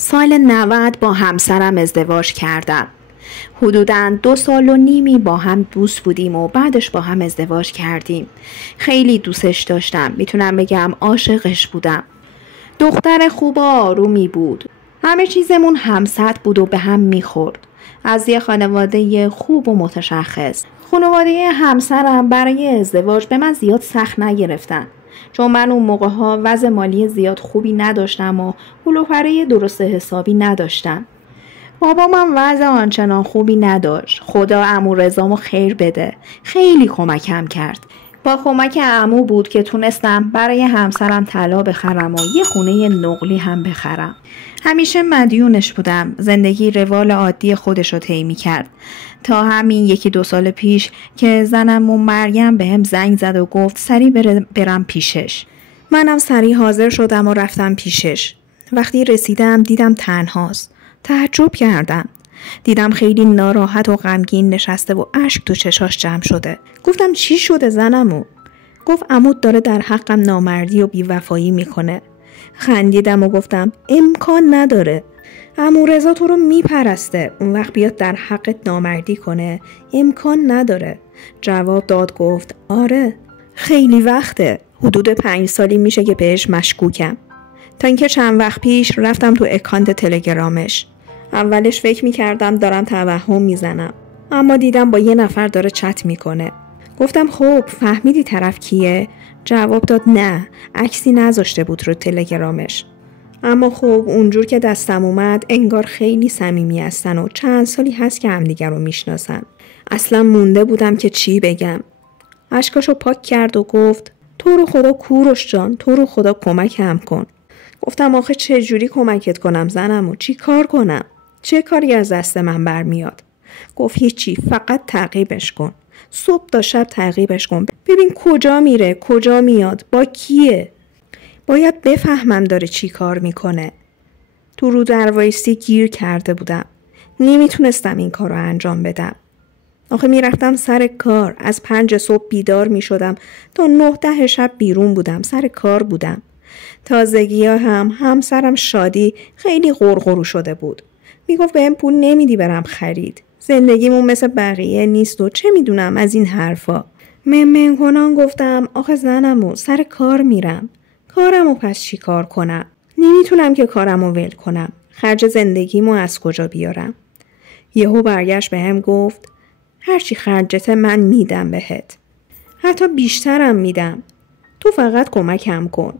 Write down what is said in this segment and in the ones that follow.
سال 90 با همسرم ازدواج کردم. حدوداً 2.5 سال با هم دوست بودیم و بعدش با هم ازدواج کردیم. خیلی دوستش داشتم. میتونم بگم عاشقش بودم. دختر خوب و آرومی بود. همه چیزمون همسط بود و به هم میخورد. از یه خانواده خوب و متشخص. خانواده همسرم برای ازدواج به من زیاد سخت نگرفتن. چون من اون موقع ها وضع مالی زیاد خوبی نداشتم و پول و پره درست حسابی نداشتم. بابامم وضع آنچنان خوبی نداشت. خدا عمو رضامو خیر بده. خیلی کمکم کرد. با کمک عمو بود که تونستم برای همسرم طلا بخرم و یه خونه نقلی هم بخرم. همیشه مدیونش بودم. زندگی روال عادی خودش رو طی می‌کرد. تا همین 1-2 سال پیش که زنم و مریم بهم زنگ زد و گفت سریع برم پیشش. منم سریع حاضر شدم و رفتم پیشش. وقتی رسیدم دیدم تنهاست. تعجب کردم. دیدم خیلی ناراحت و غمگین نشسته و اشک تو چشاش جمع شده. گفتم چی شده زنمو؟ گفت عمود داره در حقم نامردی و بیوفایی میکنه. خندیدم و گفتم امکان نداره. عمو رضا تو رو میپرسته. اون وقت بیاد در حقت نامردی کنه؟ امکان نداره. جواب داد گفت آره. خیلی وقته. حدود 5 سالی میشه که بهش مشکوکم. تا اینکه چند وقت پیش رفتم تو اکانت تلگرامش. اولش فکر میکردم دارم توهم میزنم. اما دیدم با یه نفر داره چت میکنه. گفتم خب فهمیدی طرف کیه؟ جواب داد نه، عکسی نذاشته بود رو تلگرامش. اما خب اونجور که دستم اومد انگار خیلی صمیمی هستن و چند سالی هست که همدیگر رو میشناسن. اصلا مونده بودم که چی بگم. اشکاشو پاک کرد و گفت تو رو خدا کوروش جان، تو رو خدا کمکم کن. گفتم آخه چه جوری کمکت کنم زنمو؟ چی کار کنم؟ چه کاری از دست من برمیاد؟ گفت هیچی، فقط تعقیبش کن. صبح تا شب تعقیبش کن. ببین کجا میره، کجا میاد، با کیه. باید بفهمم داره چی کار میکنه. تو رو دروایستی گیر کرده بودم. نمیتونستم این کار رو انجام بدم. آخه میرفتم سر کار. از 5 صبح بیدار میشدم تا 9-10 شب بیرون بودم. سر کار بودم. تازگی ها همسرم شادی خیلی غرغرو شده بود. میگفت بهم پول نمیدی برم خرید. زندگیمون مثل بقیه نیست و چه میدونم از این حرفا. من کنان گفتم آخه زنمو سر کار میرم. کارمو پس چی کار کنم؟ نمیتونم که کارمو ول کنم. خرج زندگیمو از کجا بیارم؟ یهو برگشت بهم گفت هرچی خرجت من میدم بهت. حتی بیشترم میدم. تو فقط کمکم کن.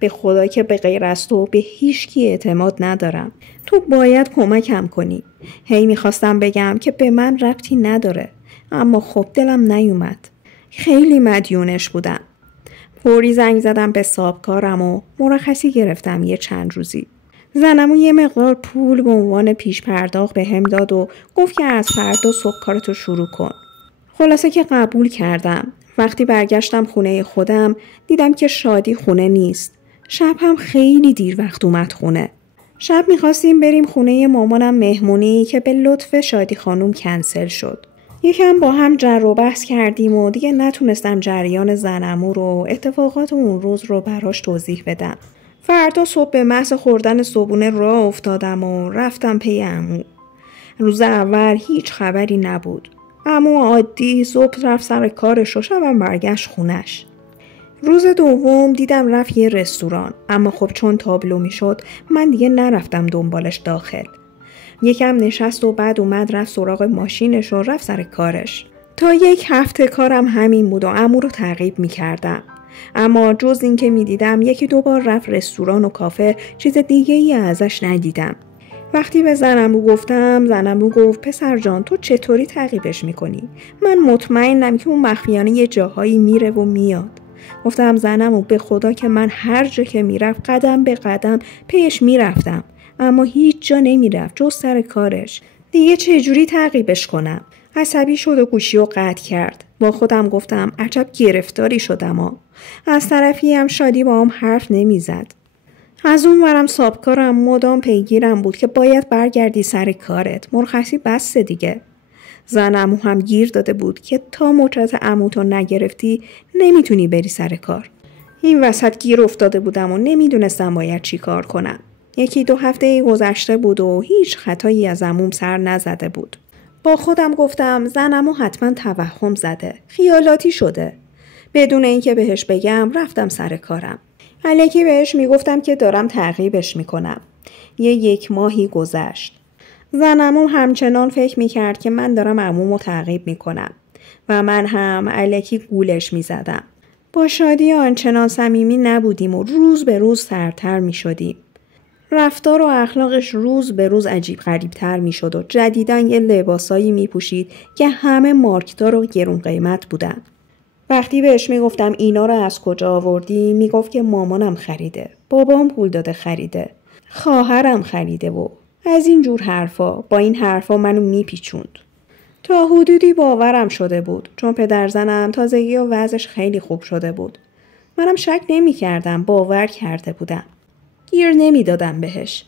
به خدا که به غیر از تو به هیچ کی اعتماد ندارم. تو باید کمکم کنی. هی میخواستم بگم که به من ربطی نداره. اما خب دلم نیومد. خیلی مدیونش بودم. فوری زنگ زدم به صاحبکارم و مرخصی گرفتم یه چند روزی. زنمو یه مقدار پول به عنوان پیش پرداخت بهم داد و گفت که از فردا صبح کارتو شروع کن. خلاصه که قبول کردم. وقتی برگشتم خونه خودم دیدم که شادی خونه نیست. شب هم خیلی دیر وقت اومد خونه. شب میخواستیم بریم خونه مامانم مهمونی که به لطف شادی خانوم کنسل شد. یکم با هم جر و بحث کردیم و دیگه نتونستم جریان زنمو رو اتفاقات اون روز رو براش توضیح بدم. فردا صبح به محض خوردن صبحونه راه افتادم و رفتم پی عمو. روز اول هیچ خبری نبود. عمو عادی صبح رفت سر کارش و شبم برگشت خونش. روز دوم دیدم رفت یه رستوران، اما خب چون تابلو میشد من دیگه نرفتم دنبالش داخل. یکم نشست و بعد اومد رفت سراغ ماشینش و رفت سر کارش. تا 1 هفته کارم همین بود و عمو رو تعقیب میکردم. اما جز این که میدیدم 1-2 بار رفت رستوران و کافه، چیز دیگه ای ازش ندیدم. وقتی به زنمو گفتم، زنمو گفت پسر جان تو چطوری تعقیبش میکنی؟ من مطمئنم که اون مخفیانه یه جاهایی میره و میاد. گفتم زنمو به خدا که من هر جا که میرفت قدم به قدم پیش میرفتم، اما هیچ جا نمیرفت جز سر کارش. دیگه چجوری تعقیبش کنم؟ عصبی شد و گوشی رو قطع کرد. با خودم گفتم عجب گرفتاری شدم. از طرفی هم شادی با هم حرف نمیزد. از اون ورم صاحبکارم مدام پیگیرم بود که باید برگردی سر کارت. مرخصی بسته دیگه. زنمو هم گیر داده بود که تا مجرد عموتو نگرفتی نمیتونی بری سر کار. این وسط گیر افتاده بودم و نمیدونستم باید چی کار کنم. 1-2 هفته گذشته بود و هیچ خطایی از عموم سر نزده بود. با خودم گفتم زنمو حتما توهم زده، خیالاتی شده. بدون اینکه بهش بگم رفتم سر کارم. الکی بهش میگفتم که دارم تعقیبش میکنم. 1 ماهی گذشت. زنمو همچنان فکر میکرد که من دارم عمومو تعقیب میکنم و من هم الکی گولش میزدم. با شادی آنچنان صمیمی نبودیم و روز به روز سرتر میشدیم. رفتار و اخلاقش روز به روز عجیب غریبتر میشد و جدیداً یه لباسایی میپوشید که همه مارکدار و گرون قیمت بودن. وقتی بهش میگفتم اینا رو از کجا آوردی میگفت که مامانم خریده، بابام پول داده خریده، خواهرم خریده و از این جور حرفا. با این حرفا منو میپیچوند. تا حدودی باورم شده بود چون پدرزنم تازگی و وضعش خیلی خوب شده بود. منم شک نمی‌کردم، باور کرده بودم. گیر نمیدادم بهش.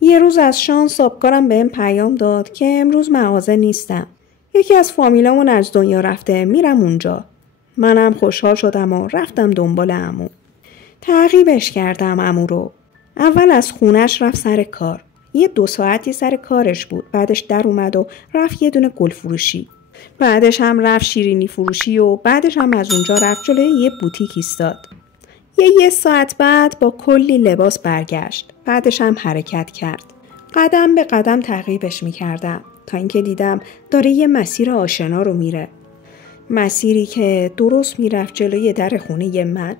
یه روز از شانس صاحبکارم بهم پیام داد که امروز مغازه نیستم. یکی از فامیلامون از دنیا رفته، میرم اونجا. منم خوشحال شدم و رفتم دنبال عمو. تعقیبش کردم عمو رو. اول از خونش رفت سر کار. 2 ساعتی سر کارش بود. بعدش در اومد و رفت یه دونه گل فروشی. بعدش هم رفت شیرینی فروشی و بعدش هم از اونجا رفت جلوی یه بوتیک ایستاد. 1 ساعت بعد با کلی لباس برگشت. بعدش هم حرکت کرد. قدم به قدم تعقیبش میکردم تا اینکه دیدم داره یه مسیر آشنا رو میره. مسیری که درست میرفت جلوی در خونه من.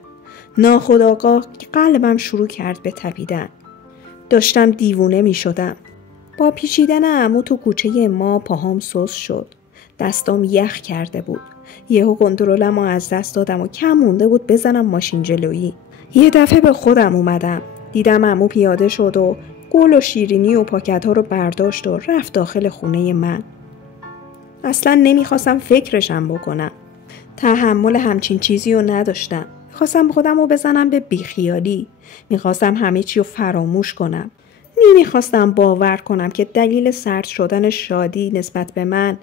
ناخودآگاه قلبم شروع کرد به تپیدن. داشتم دیوونه میشدم. با پیچیدن عمو تو کوچه ما پاهام سوس شد. دستام یخ کرده بود. یهو کنترلمو از دست دادم و کم مونده بود بزنم ماشین جلویی. یه دفعه به خودم اومدم. دیدم عمو پیاده شد و گل و شیرینی و پاکت‌ها رو برداشت و رفت داخل خونه من. اصلا نمیخواستم فکرشم بکنم. تحمل همچین چیزی رو نداشتم. میخواستم خودم رو بزنم به بیخیالی. میخواستم همه چی رو فراموش کنم. نمیخواستم باور کنم که دلیل سرد شدن شادی نسبت به من.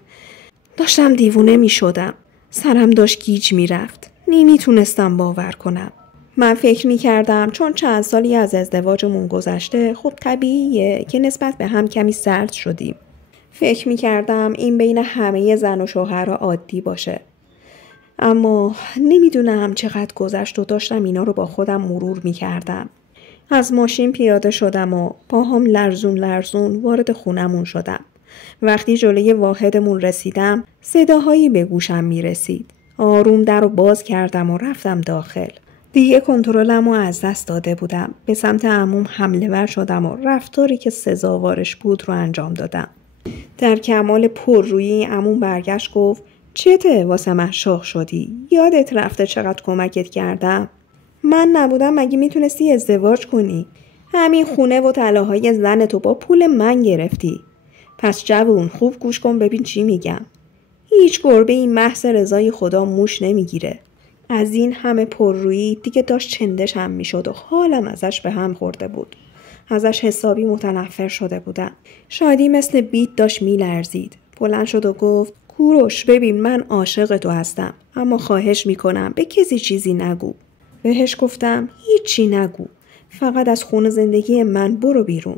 داشتم دیوونه میشدم. سرم داشت گیج میرفت. نمیتونستم باور کنم. من فکر میکردم چون چند سالی از ازدواجمون گذشته خب طبیعیه که نسبت به هم کمی سرد شدیم. فکر میکردم این بین همه زن و شوهرها عادی باشه. اما نمیدونم چقدر گذشت و داشتم اینا رو با خودم مرور میکردم. از ماشین پیاده شدم و پاهام لرزون وارد خونمون شدم. وقتی جلوی واحدمون رسیدم صداهایی به گوشم میرسید. آروم در رو باز کردم و رفتم داخل. دیگه کنترلمو از دست داده بودم. به سمت عموم حمله ور شدم و رفتاری که سزاوارش بود رو انجام دادم. در کمال پررویی عموم برگشت گفت چته واسه من شاخ شدی؟ یادت رفته چقدر کمکت کردم؟ من نبودم مگه میتونستی ازدواج کنی؟ همین خونه و طلاهای زن تو با پول من گرفتی. پس جوون خوب گوش کن ببین چی میگم. هیچ گربه این محض رضای خدا موش نمیگیره. از این همه پررویی دیگه داشت چندش هم میشد و حالم ازش به هم خورده بود. ازش حسابی متنفر شده بودم. شادی مثل بیت داشت میلرزید. بلند شد و گفت کوروش ببین من عاشق تو هستم اما خواهش میکنم به کسی چیزی نگو. بهش گفتم هیچی نگو. فقط از خونه زندگی من برو بیرون.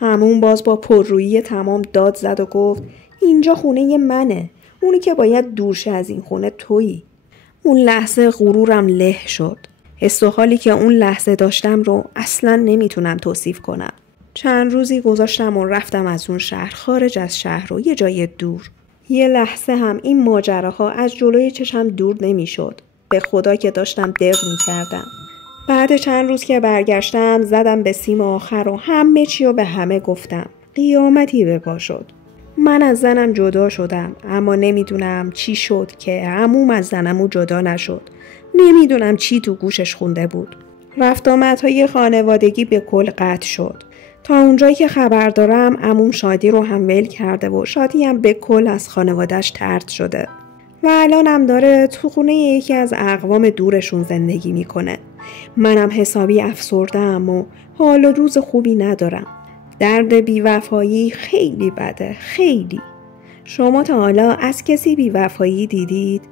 همون باز با پررویی تمام داد زد و گفت اینجا خونه منه. اونی که باید دور شه از این خونه تویی. اون لحظه غرورم له شد. حس و حالی که اون لحظه داشتم رو اصلا نمیتونم توصیف کنم. چند روزی گذاشتم و رفتم از اون شهر خارج از شهر رو یه جای دور. یه لحظه هم این ماجراها از جلوی چشم دور نمیشد. به خدا که داشتم دق میکردم. بعد چند روز که برگشتم زدم به سیم آخر و همه چی رو به همه گفتم. قیامتی به پا شد. من از زنم جدا شدم اما نمیدونم چی شد که عموم از زنمو جدا نشد. نمیدونم چی تو گوشش خونده بود. رفت آمدهای خانوادگی به کل قطع شد. تا اونجایی که خبر دارم عموم شادی رو هم ول کرده و شادی هم به کل از خانواده‌اش طرد شده. و الان هم داره تو خونه یکی از اقوام دورشون زندگی میکنه. منم حسابی افسرده‌ام و حال و روز خوبی ندارم. درد بیوفایی خیلی بده، خیلی. شما تا حالا از کسی بیوفایی دیدید؟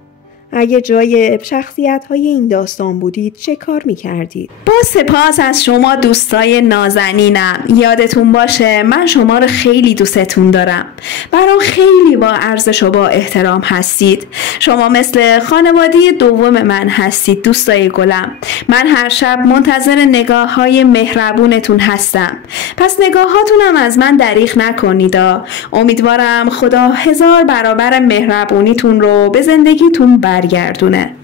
اگه جای شخصیت‌های این داستان بودید چه کار می‌کردید؟ با سپاس از شما دوستای نازنینم. یادتون باشه من شما رو خیلی دوستتون دارم. برام خیلی با ارزش و با احترام هستید. شما مثل خانواده دوم من هستید دوستای گلم. من هر شب منتظر نگاه‌های مهربونتون هستم. پس نگاهاتونم از من دریغ نکنید. امیدوارم خدا 1000 برابر مهربونیتون رو به زندگیتون برگردونه.